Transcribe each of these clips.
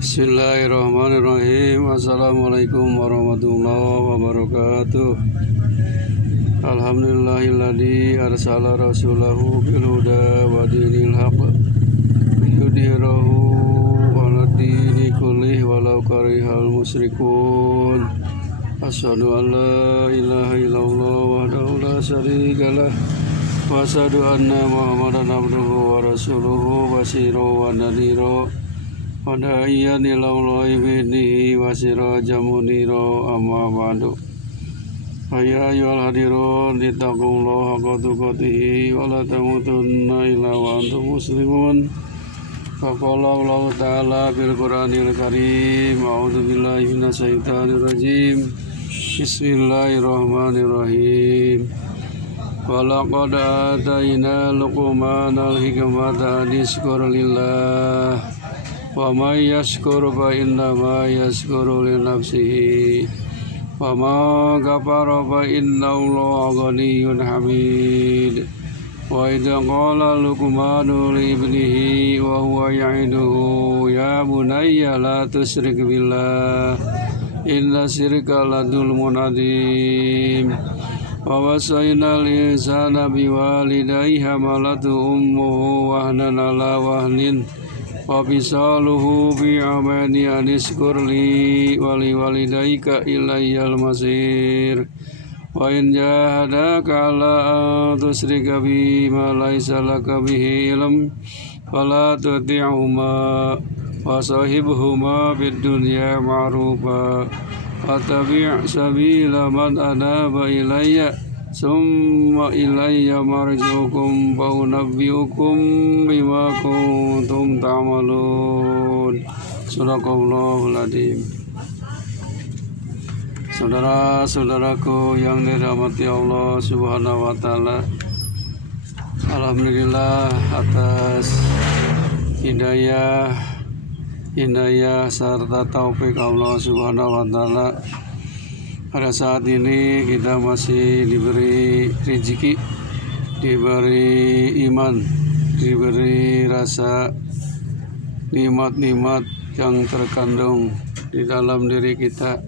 Bismillahirrahmanirrahim. Assalamualaikum warahmatullahi wabarakatuh. Alhamdulillahilladzi arsala rasulahu bil huda wa dinil haqq liyudhhirahu 'alad dini kullih walau karihal musyrikun. Asyhadu an la ilaha illallah wahdahu la syarikalah wa asyhadu anna Muhammadan abduhu wa rasuluhu basyiran wa nadhira wa da'iyan ila Allahi bi'idnihi wa sirajan munira amma ba'du. Ya ayyuhal hadirun ittaqullaha haqqa tuqatih wa la tamutunna illa wa antum muslimun. Faqala Allah ta'ala fil Qur'anil Karim, a'udzu billahi minasy syaithanir rajim. Bismillahirrahmanirrahim. Wa laqad atayna Luqmanal hikmata an yashkura lillah wa may yashkur fa innama yashkuru li nafsihi wa ma kafara fa innallaha ghaniyyun hamid. Wa idza qala Luqmanu li ibnihi wa huwa ya'iduhu ya bunayya la tusyrik billah inna syirka la dzulmun adzim. Wa wasaynal insana biwalidayhi hamalatu ummuhu wahnan ala wahnin wa fisaluhu bi amani anishkur li wa li walidayka ilayyal masir. Wa in jahadaka ala an tusyrika bi ma laysa laka bihi ilm fala tuti'huma wa sahibhuma fid dunya ma'rufa wa tabi' sabila man anaba ilayya summa ilayya marjukum fa unabbiukum bima kuntum ta'malun. Sadaqallahul adzim. Saudara-saudaraku yang dirahmati Allah Subhanahu wa taala, alhamdulillah atas hidayah serta taufik Allah Subhanahu wa taala. Pada saat ini kita masih diberi rezeki, diberi iman, diberi rasa nikmat-nikmat yang terkandung di dalam diri kita,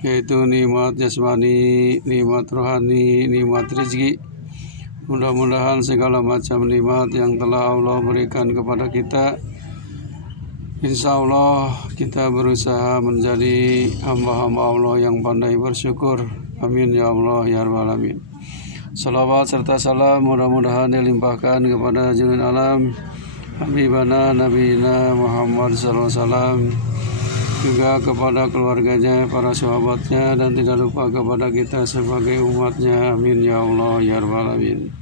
yaitu nikmat jasmani, nikmat rohani, nikmat rezeki. Mudah-mudahan segala macam nikmat yang telah Allah berikan kepada kita, insya Allah kita berusaha menjadi hamba-hamba Allah yang pandai bersyukur. Amin ya Allah ya rabbal alamin. Salawat serta salam mudah-mudahan dilimpahkan kepada junjungan alam Habibana Nabiyina Muhammad sallallahu alaihi wasallam, juga kepada keluarganya, para sahabatnya, dan tidak lupa kepada kita sebagai umatnya. Amin ya Allah ya rabbal alamin.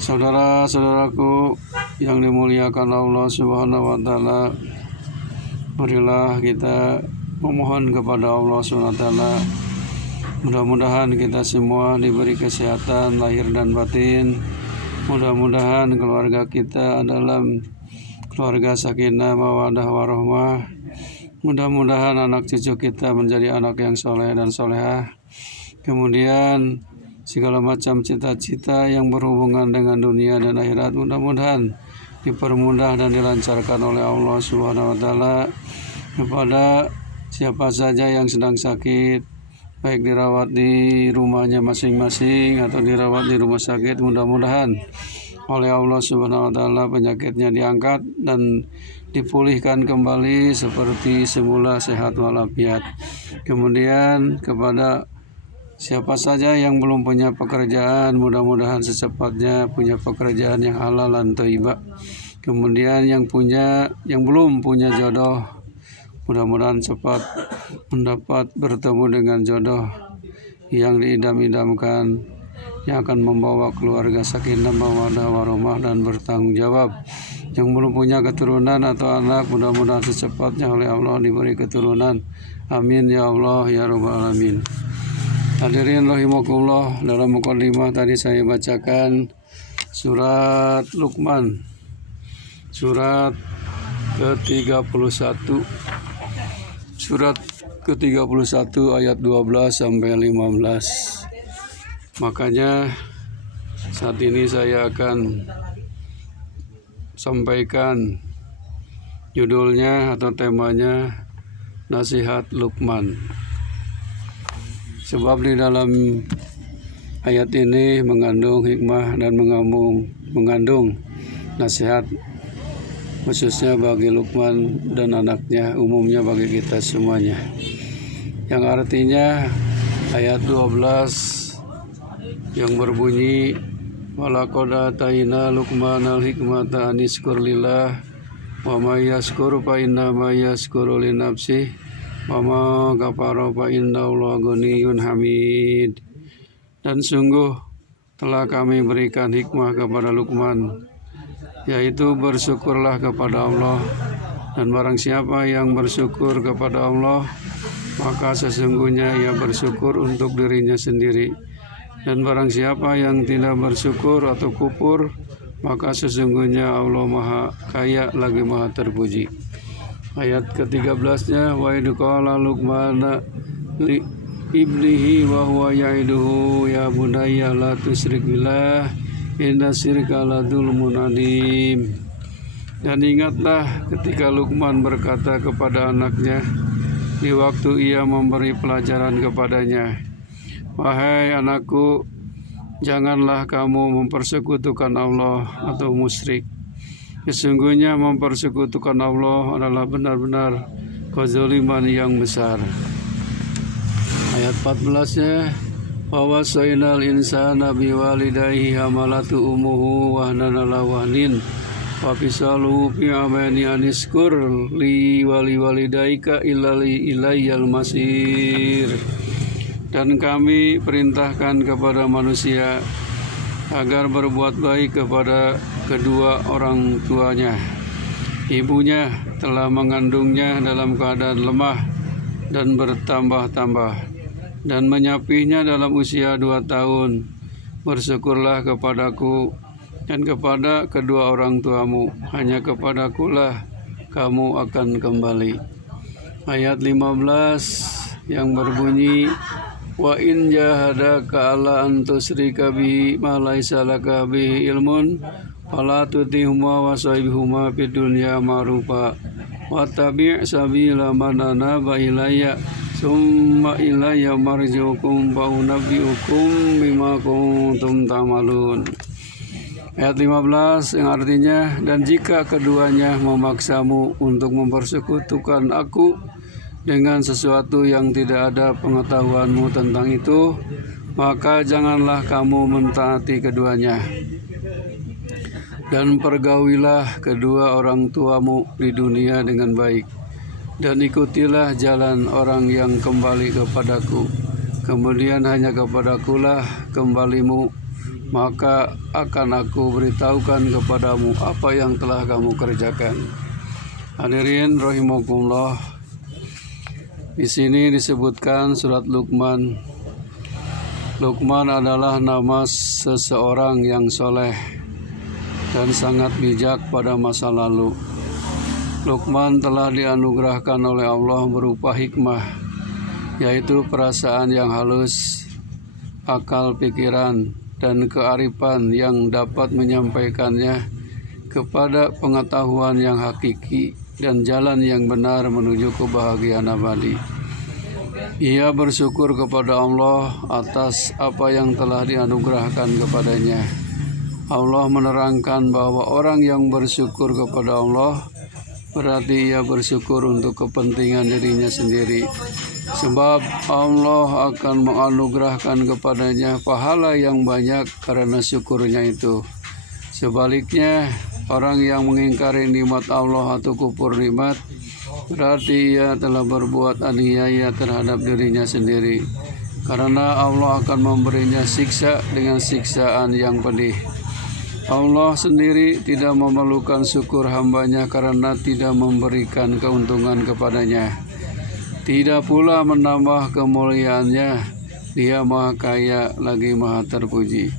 Saudara-saudaraku yang dimuliakan Allah Subhanahu wa taala, marilah kita memohon kepada Allah Subhanahu wa taala, mudah-mudahan kita semua diberi kesehatan lahir dan batin. Mudah-mudahan keluarga kita dalam keluarga sakinah mawaddah warahmah. Mudah-mudahan anak cucu kita menjadi anak yang soleh dan solehah. Kemudian segala macam cita-cita yang berhubungan dengan dunia dan akhirat mudah-mudahan dipermudah dan dilancarkan oleh Allah Subhanahu wa taala. Kepada siapa saja yang sedang sakit, baik dirawat di rumahnya masing-masing atau dirawat di rumah sakit, mudah-mudahan oleh Allah Subhanahu wa taala penyakitnya diangkat dan dipulihkan kembali seperti semula sehat walafiat. Kemudian kepada siapa saja yang belum punya pekerjaan, mudah-mudahan secepatnya punya pekerjaan yang halal dan thayyibah. Kemudian yang belum punya jodoh, mudah-mudahan cepat mendapat bertemu dengan jodoh yang diidam-idamkan, yang akan membawa keluarga sakinah mawaddah warahmah dan bertanggung jawab. Yang belum punya keturunan atau anak, mudah-mudahan secepatnya oleh Allah diberi keturunan. Amin ya Allah ya rabbal alamin. Hadirin rahimakumullah, dalam mukadimah tadi saya bacakan surat Luqman, surat ke-31. Surat ke-31 ayat 12 sampai 15. Makanya saat ini saya akan sampaikan Judulnya atau temanya Nasihat Luqman. Sebab di dalam ayat ini mengandung hikmah dan mengandung nasihat khususnya bagi Luqman dan anaknya, umumnya bagi kita semuanya. Yang artinya ayat 12 yang berbunyi walaqad ataina Luqmanal hikmata anishkur lillah wa may yashkur fa inna ma yashkuru li nafsihi wa ma ghafara fa innallaha ghaniyyun hamid. Dan sungguh telah kami berikan hikmah kepada Luqman, yaitu bersyukurlah kepada Allah, dan barang siapa yang bersyukur kepada Allah maka sesungguhnya ia bersyukur untuk dirinya sendiri, dan barang siapa yang tidak bersyukur atau kufur maka sesungguhnya Allah Maha Kaya lagi Maha Terpuji. Ayat ke-13-nya wa idh qala Luqman li ibnihi wa huwa ya'iduhu ya bunayya la tusyrik billah inna syirka la dzulmun adzim. Dan ingatlah ketika Luqman berkata kepada anaknya di waktu ia memberi pelajaran kepadanya, wahai anakku, janganlah kamu mempersekutukan Allah atau musyrik. Sesungguhnya mempersekutukan Allah adalah benar-benar kezaliman yang besar. Ayat 14-nya wa wasainal insana biwalidayhi hamalatu ummuhu wahnan ala wahnin wa fisaluhu fi amani anishkur li walidaika ilayyal masir. Dan kami perintahkan kepada manusia agar berbuat baik kepada kedua orang tuanya. Ibunya telah mengandungnya dalam keadaan lemah dan bertambah-tambah, dan menyapihnya dalam usia 2 tahun. Bersyukurlah kepadaku dan kepada kedua orang tuamu, hanya kepadakulah kamu akan kembali. Ayat 15 yang berbunyi wa in jahadaka ala an tusyrika bihi ma laisa laka bihi ilmun fala tutihuma wa sahibhuma fid dunya ma'rufa wa tabi' sabila man anaba ilayya summa ilayya marji'ukum fa unabbi'ukum bima kuntum ta'malun. Ayat 15 yang artinya, dan jika keduanya memaksamu untuk mempersekutukan aku dengan sesuatu yang tidak ada pengetahuanmu tentang itu, maka janganlah kamu mentaati keduanya. Dan pergaulilah kedua orang tuamu di dunia dengan baik, dan ikutilah jalan orang yang kembali kepadaku. Kemudian hanya kepadakulah kembalimu, maka akan aku beritahukan kepadamu apa yang telah kamu kerjakan. Hadirin rahimakumullah. Di sini disebutkan surat Luqman. Luqman adalah nama seseorang yang soleh dan sangat bijak pada masa lalu. Luqman telah dianugerahkan oleh Allah berupa hikmah, yaitu perasaan yang halus, akal pikiran, dan kearifan yang dapat menyampaikannya kepada pengetahuan yang hakiki dan jalan yang benar menuju kebahagiaan abadi. Ia bersyukur kepada Allah atas apa yang telah dianugerahkan kepadanya. Allah menerangkan bahwa orang yang bersyukur kepada Allah berarti ia bersyukur untuk kepentingan dirinya sendiri, sebab Allah akan menganugerahkan kepadanya pahala yang banyak karena syukurnya itu. Sebaliknya, orang yang mengingkari nikmat Allah atau kufur nikmat berarti ia telah berbuat aniaya terhadap dirinya sendiri, karena Allah akan memberinya siksa dengan siksaan yang pedih. Allah sendiri tidak memerlukan syukur hambanya karena tidak memberikan keuntungan kepadanya, tidak pula menambah kemuliaannya. Dia Maha Kaya lagi Maha Terpuji.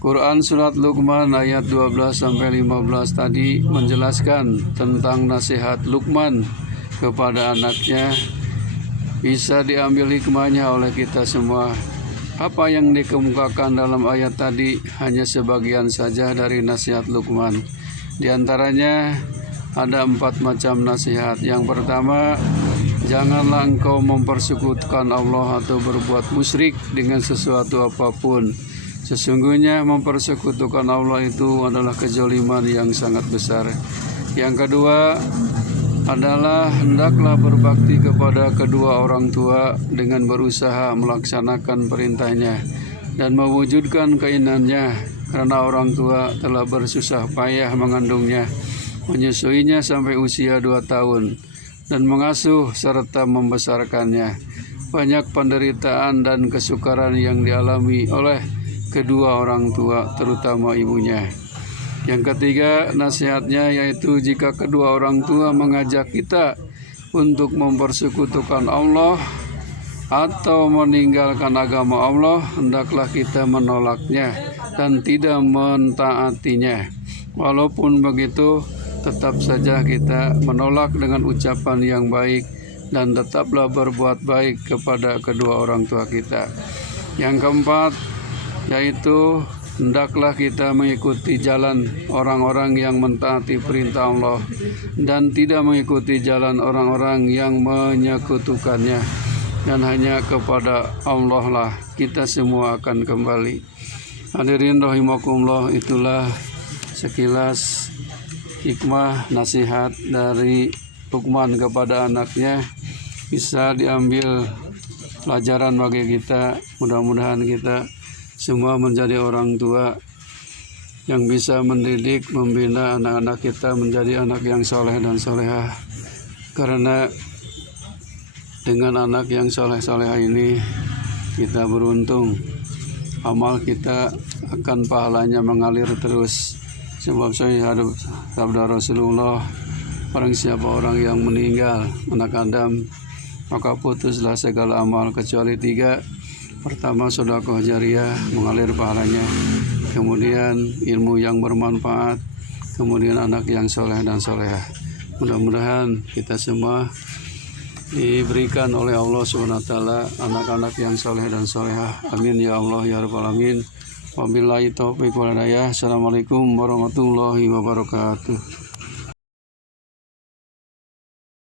Quran Surat Luqman ayat 12-15 tadi menjelaskan tentang nasihat Luqman kepada anaknya. Bisa diambil hikmahnya oleh kita semua. Apa yang dikemukakan dalam ayat tadi hanya sebagian saja dari nasihat Luqman. Di antaranya ada 4 macam nasihat. Yang pertama, janganlah engkau mempersekutukan Allah atau berbuat musyrik dengan sesuatu apapun. Sesungguhnya mempersekutukan Allah itu adalah kezaliman yang sangat besar. Yang kedua adalah hendaklah berbakti kepada kedua orang tua dengan berusaha melaksanakan perintahnya dan mewujudkan keinginannya, karena orang tua telah bersusah payah mengandungnya, menyusuinya sampai usia 2 tahun, dan mengasuh serta membesarkannya. Banyak penderitaan dan kesukaran yang dialami oleh kedua orang tua, terutama ibunya. Yang ketiga nasihatnya yaitu jika kedua orang tua mengajak kita untuk mempersekutukan Allah atau meninggalkan agama Allah, hendaklah kita menolaknya dan tidak mentaatinya. Walaupun begitu, tetap saja kita menolak dengan ucapan yang baik dan tetaplah berbuat baik kepada kedua orang tua kita. Yang keempat yaitu hendaklah kita mengikuti jalan orang-orang yang mentaati perintah Allah dan tidak mengikuti jalan orang-orang yang menyekutukannya, dan hanya kepada Allah lah kita semua akan kembali. Hadirin rahimakumullah, itulah sekilas hikmah nasihat dari Luqman kepada anaknya. Bisa diambil pelajaran bagi kita. Mudah-mudahan kita semua menjadi orang tua yang bisa mendidik, membina anak-anak kita menjadi anak yang soleh dan solehah. Karena dengan anak yang soleh-solehah ini kita beruntung, amal kita akan pahalanya mengalir terus. Sebab sabda Rasulullah, barang siapa orang yang meninggal anak Adam, maka putuslah segala amal kecuali 3. Pertama, sedekah jariyah, mengalir pahalanya. Kemudian ilmu yang bermanfaat. Kemudian anak yang soleh dan solehah. Mudah-mudahan kita semua diberikan oleh Allah SWT anak-anak yang soleh dan solehah. Amin ya Allah ya Rabbal Alamin. Wabillahi taufiq wal hidayah. Assalamualaikum warahmatullahi wabarakatuh.